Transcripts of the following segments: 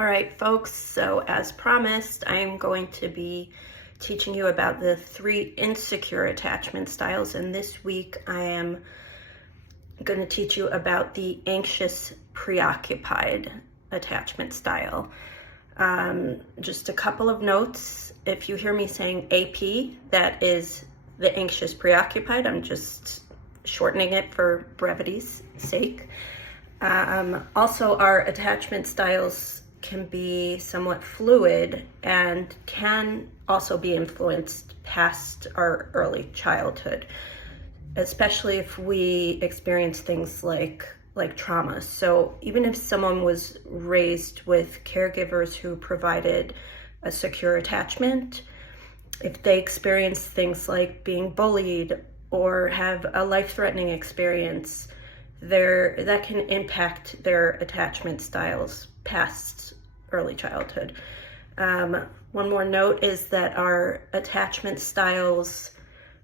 All right, folks, so as promised, I'm going to be teaching you about the 3 insecure attachment styles, and this week I am going to teach you about the anxious preoccupied attachment style. Just a couple of notes. If you hear me saying AP, that is the anxious preoccupied. I'm just shortening it for brevity's sake. Also, our attachment styles can be somewhat fluid and can also be influenced past our early childhood, especially if we experience things like trauma. So even if someone was raised with caregivers who provided a secure attachment, if they experience things like being bullied or have a life-threatening experience, that can impact their attachment styles past early childhood. One more note is that our attachment styles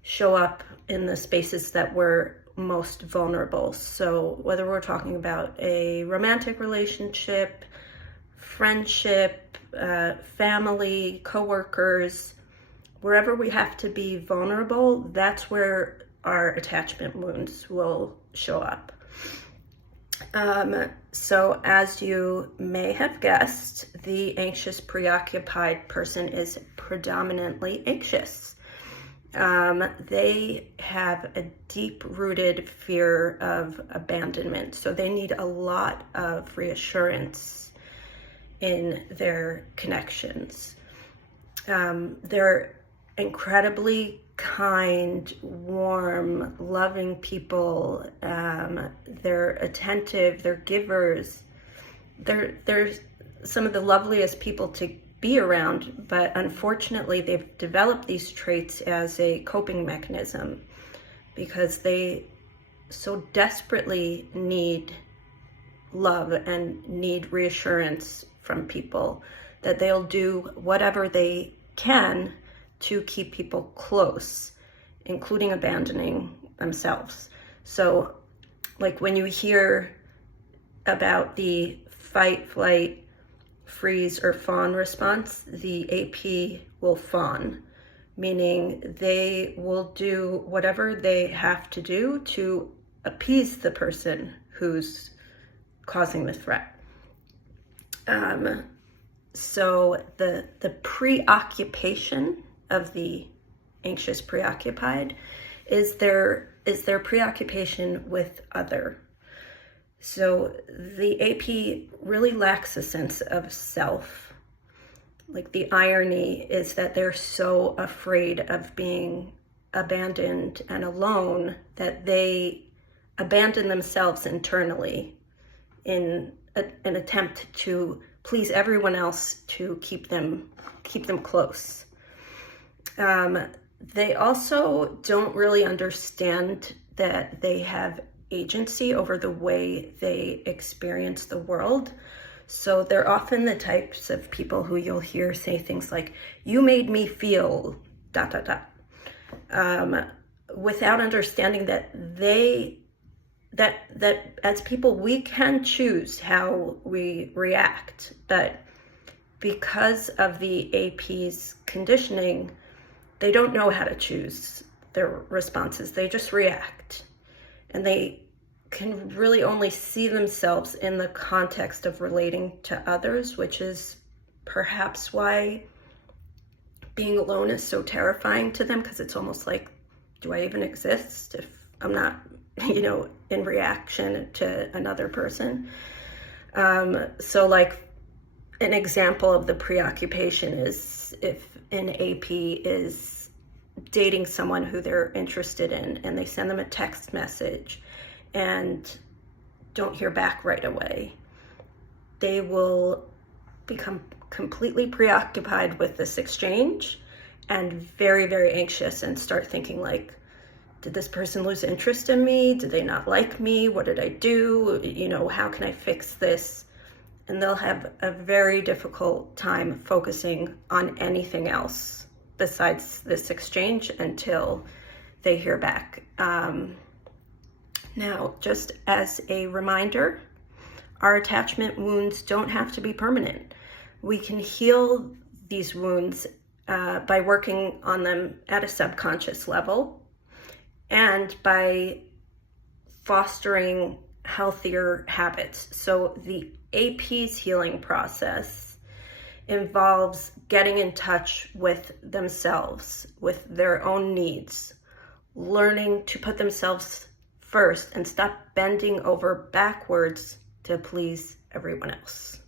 show up in the spaces that we're most vulnerable. So whether we're talking about a romantic relationship, friendship, family, coworkers, wherever we have to be vulnerable, that's where our attachment wounds will show up. So as you may have guessed, the anxious preoccupied person is predominantly anxious. They have a deep-rooted fear of abandonment, so they need a lot of reassurance in their connections. They're incredibly kind, warm, loving people. They're attentive, they're givers. They're some of the loveliest people to be around, but unfortunately they've developed these traits as a coping mechanism because they so desperately need love and need reassurance from people that they'll do whatever they can to keep people close, including abandoning themselves. So like when you hear about the fight, flight, freeze, or fawn response, the AP will fawn, meaning they will do whatever they have to do to appease the person who's causing the threat. So the preoccupation of the anxious preoccupied is their preoccupation with other. So the AP really lacks a sense of self. Like the irony is that they're so afraid of being abandoned and alone that they abandon themselves internally in an attempt to please everyone else to keep them close. They also don't really understand that they have agency over the way they experience the world. So they're often the types of people who you'll hear say things like, "You made me feel ... without understanding that that as people we can choose how we react, but because of the AP's conditioning, they don't know how to choose their responses. They just react. And they can really only see themselves in the context of relating to others, which is perhaps why being alone is so terrifying to them, because it's almost like, do I even exist if I'm not, in reaction to another person? So like an example of the preoccupation is if an AP is dating someone who they're interested in and they send them a text message and don't hear back right away, they will become completely preoccupied with this exchange and very, very anxious and start thinking like, did this person lose interest in me? Did they not like me? What did I do? How can I fix this? And they'll have a very difficult time focusing on anything else besides this exchange until they hear back. Now, just as a reminder, our attachment wounds don't have to be permanent. We can heal these wounds by working on them at a subconscious level and by fostering healthier habits. So the AP's healing process involves getting in touch with themselves, with their own needs, learning to put themselves first and stop bending over backwards to please everyone else.